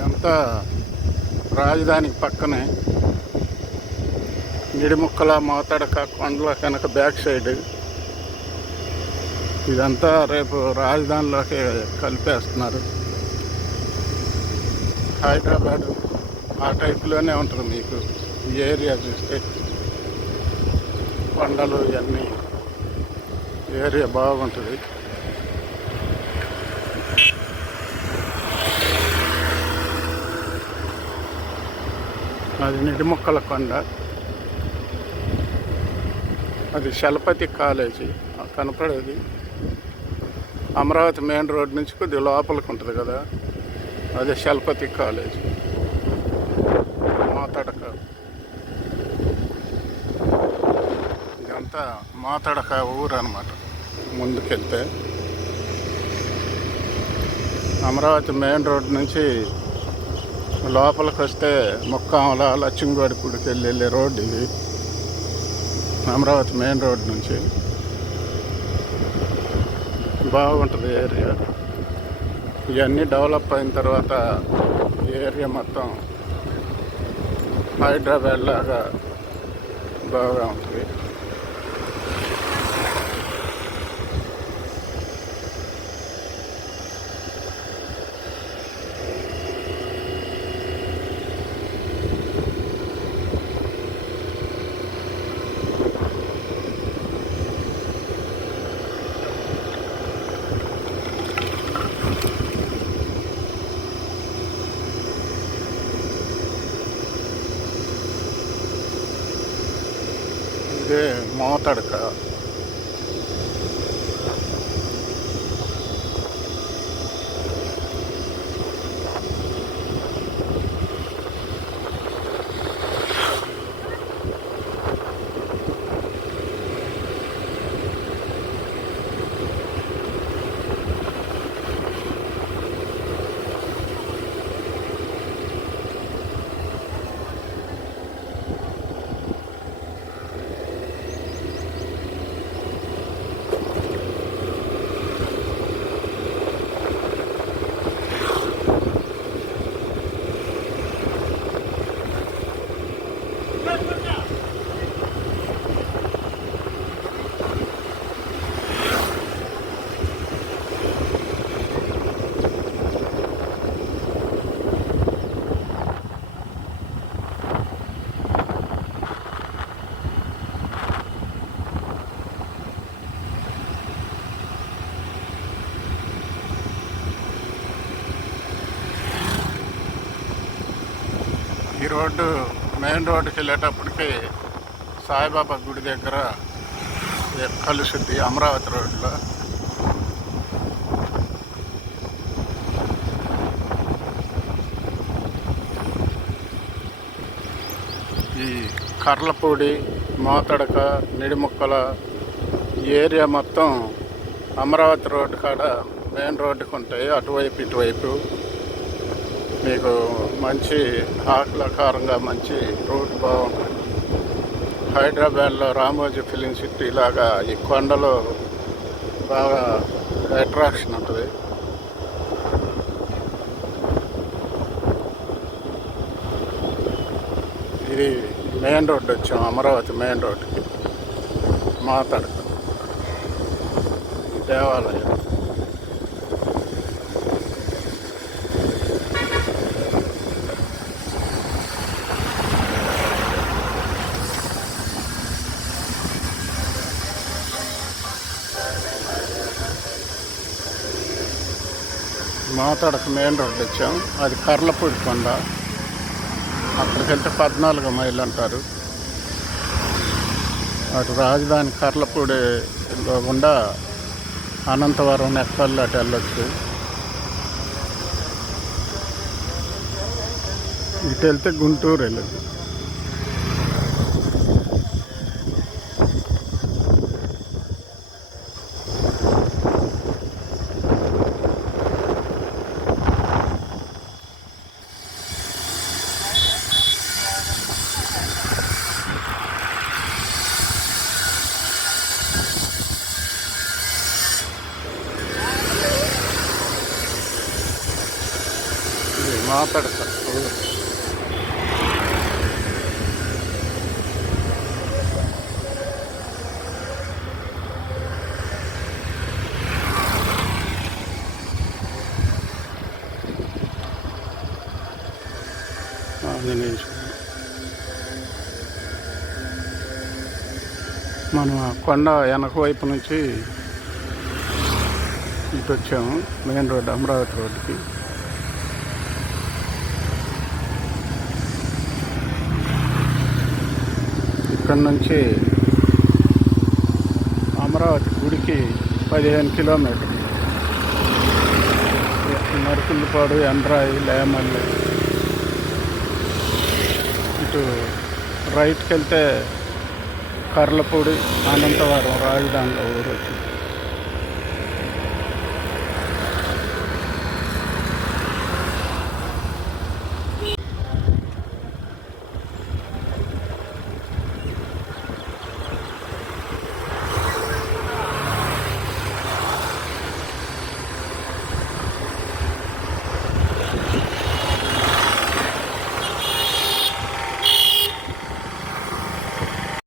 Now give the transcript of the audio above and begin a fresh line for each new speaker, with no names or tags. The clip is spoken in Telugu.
ఇదంతా రాజధానికి పక్కనే నిడిముక్కల మోతడక కొండల కనుక బ్యాక్ సైడ్. ఇదంతా రేపు రాజధానిలోకి కలిపేస్తున్నారు. హైదరాబాద్ ఆ టైప్లోనే ఉంటుంది మీకు. ఈ ఏరియా చూస్తే కొండలు ఇవన్నీ. ఏరియా బాగుంటుంది. అది నిడిమొక్కల కొండ. అది శలపతి కాలేజీ కనపడేది. అమరావతి మెయిన్ రోడ్ నుంచి కొద్దిగా లోపలికి ఉంటుంది కదా అదే శలపతి కాలేజీ. మాతడక. ఇదంతా మాతడక ఊరు అనమాట ముందుకెళ్తే. అమరావతి మెయిన్ రోడ్ నుంచి లోపలికి వస్తే ముక్కామల లక్ష్మీగోడిపూడికి వెళ్ళి వెళ్ళే రోడ్డు ఇది. అమరావతి మెయిన్ రోడ్ నుంచి. బాగుంటుంది ఏరియా. ఇవన్నీ డెవలప్ అయిన తర్వాత ఏరియా మొత్తం హైదరాబాద్ లాగా బాగా ఉంటుంది. ఇదే మోతడక ఈ రోడ్డు మెయిన్ రోడ్డుకి వెళ్ళేటప్పటికి సాయిబాబా గుడి దగ్గర కలుసుద్ది అమరావతి రోడ్లో ఈ కర్లపూడి మోతడక నిడిముక్కల ఈ ఏరియా మొత్తం అమరావతి రోడ్డు కాడ మెయిన్ రోడ్డుకు ఉంటాయి అటువైపు ఇటువైపు మీకు మంచి ఆహ్లాదకరంగా మంచి రూట్ బాగుంటుంది. హైదరాబాద్లో రామోజీ ఫిలిం సిటీ లాగా ఈ కొండలో బాగా అట్రాక్షన్ ఉంటుంది. ఇది మెయిన్ రోడ్డు వచ్చాం అమరావతి మెయిన్ రోడ్డుకి మాతడక దేవాలయం. మాతాడక మెయిన్ రోడ్డు వచ్చాం అది కర్లపూడి కొండ అక్కడికి వెళ్తే పద్నాలుగు మైళ్ళు అంటారు అటు రాజధాని కర్లపూడిలో గుండా అనంతవరం నెక్కల్లి అటు వెళ్ళొచ్చు. ఇటు వెళ్తే గుంటూరు వెళ్ళదు మాతడక ఊరు ఆంజనేయ మనం ఆ కొండ వెనక వైపు నుంచి ఇటు వచ్చాము మెయిన్ రోడ్ అమరావతి రోడ్డుకి. ఇక్కడ నుంచి అమరావతి గుడికి పదిహేను కిలోమీటర్లు. నరుకులపాడు ఎండ్రాయి లేమల్లి. ఇటు రైట్కి వెళ్తే కర్లపూడి అనంతవరం రాజధానిలో ఊరు వచ్చింది